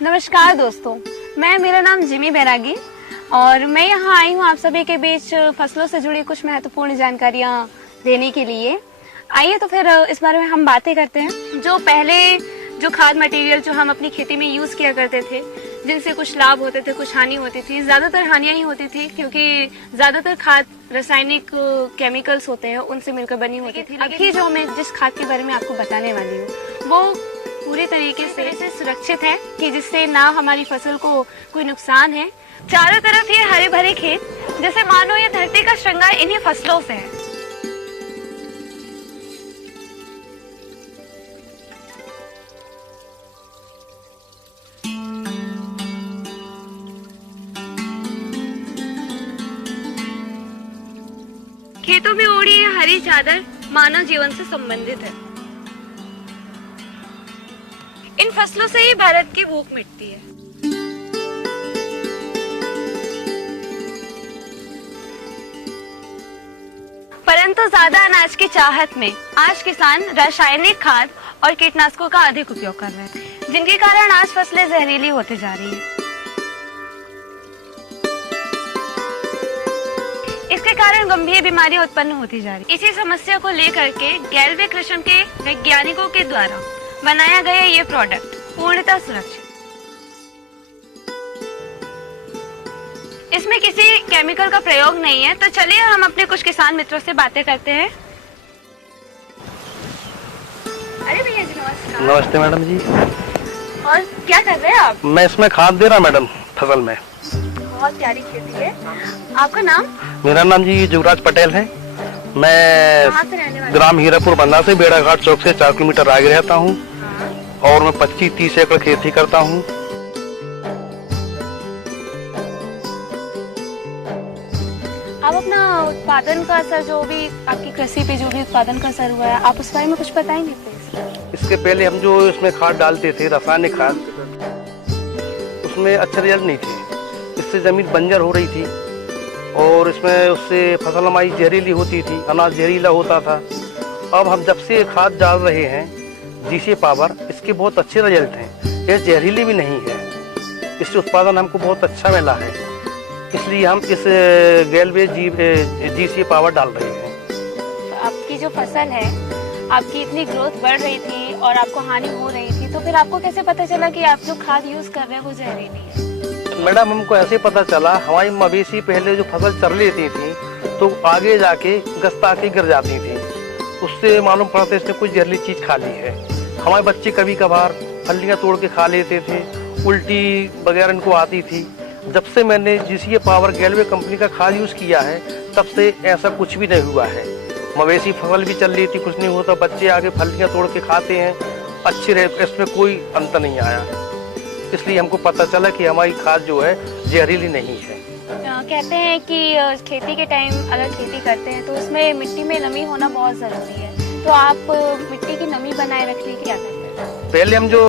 नमस्कार दोस्तों, मेरा नाम जिमी बैरागी और मैं यहाँ आई हूँ आप सभी के बीच फसलों से जुड़ी कुछ महत्वपूर्ण जानकारियाँ देने के लिए। आइए तो फिर इस बारे में हम बातें करते हैं। जो पहले जो खाद मटेरियल जो हम अपनी खेती में यूज किया करते थे, जिनसे कुछ लाभ होते थे कुछ हानि होती थी, ज्यादातर हानियां ही होती थी क्योंकि ज्यादातर खाद रासायनिक केमिकल्स होते हैं उनसे मिलकर बनी होती थी। अभी जो मैं जिस खाद के बारे में आपको बताने वाली हूँ वो पूरी तरीके से सुरक्षित है कि जिससे ना हमारी फसल को कोई नुकसान है। चारों तरफ ये हरे भरे खेत, जैसे मानो ये धरती का श्रृंगार इन्हीं फसलों से है। खेतों में ओढ़ी ये हरी चादर मानव जीवन से संबंधित है। इन फसलों से ही भारत की भूख मिटती है। परंतु ज्यादा अनाज की चाहत में आज किसान रासायनिक खाद और कीटनाशकों का अधिक उपयोग कर रहे हैं, जिनके कारण आज फसलें जहरीली होती जा रही हैं। इसके कारण गंभीर बीमारियां उत्पन्न होती जा रही। इसी समस्या को लेकर के गैल्वे कृषि के वैज्ञानिकों के द्वारा बनाया गया ये प्रोडक्ट पूर्णतः सुरक्षित। इसमें किसी केमिकल का प्रयोग नहीं है। तो चलिए हम अपने कुछ किसान मित्रों से बातें करते हैं। अरे भैया जी नमस्कार। नमस्ते मैडम जी। और क्या कर रहे हैं आप? मैं इसमें खाद दे रहा मैडम फसल में। बहुत प्यारी खेती है। आपका नाम? मेरा नाम जी युवराज पटेल है। कहाँ मैं से रहने वाले? ग्राम हीरापुर बंदा से बेड़ा घाट चौक से 4 किलोमीटर आगे रहता हूँ और मैं 25-30 एकड़ खेती करता हूँ। आप अपना उत्पादन का असर, जो भी आपकी कृषि पे जो भी उत्पादन का असर हुआ है, आप उस बारे में कुछ बताएंगे प्लीज? इसके पहले हम जो इसमें खाद डालते थे रासायनिक खाद, उसमें अच्छे रिजल्ट नहीं थे। इससे जमीन बंजर हो रही थी और इसमें उससे फसल हमारी जहरीली होती थी, अनाज जहरीला होता था। अब हम जब से खाद डाल रहे हैं जीसी पावर, इसके बहुत अच्छे रिजल्ट हैं। ये जहरीली भी नहीं है, इससे उत्पादन हमको बहुत अच्छा मिला है। इसलिए हम इस गैल्वे जीसी पावर डाल रहे हैं। तो आपकी जो फसल है, आपकी इतनी ग्रोथ बढ़ रही थी और आपको हानि हो रही थी, तो फिर आपको कैसे पता चला कि आप जो खाद यूज कर रहे हैं वो जहरीली है? मैडम हमको ऐसे पता चला, हमारी मवेशी पहले जो फसल चर लेती थी तो आगे जाके गस्ता के गिर जाती थी, उससे मालूम पड़ता इसने कुछ जहरीली चीज खा ली है। हमारे बच्चे कभी कभार फलियां तोड़ के खा लेते थे, उल्टी वगैरह इनको आती थी। जब से मैंने जीसी पावर गैल्वे कंपनी का खाद यूज किया है तब से ऐसा कुछ भी नहीं हुआ है। मवेशी फसल भी चल लेती, कुछ नहीं होता, बच्चे आगे फलियां तोड़ के खाते हैं, अच्छे रहे, इसमें कोई अंतर नहीं आया। इसलिए हमको पता चला कि हमारी खाद जो है जहरीली नहीं है। कहते हैं कि खेती के टाइम अगर खेती करते हैं तो उसमें मिट्टी में नमी होना बहुत जरूरी है। तो आप मिट्टी की नमी बनाए रखने के क्या करते हैं? पहले हम जो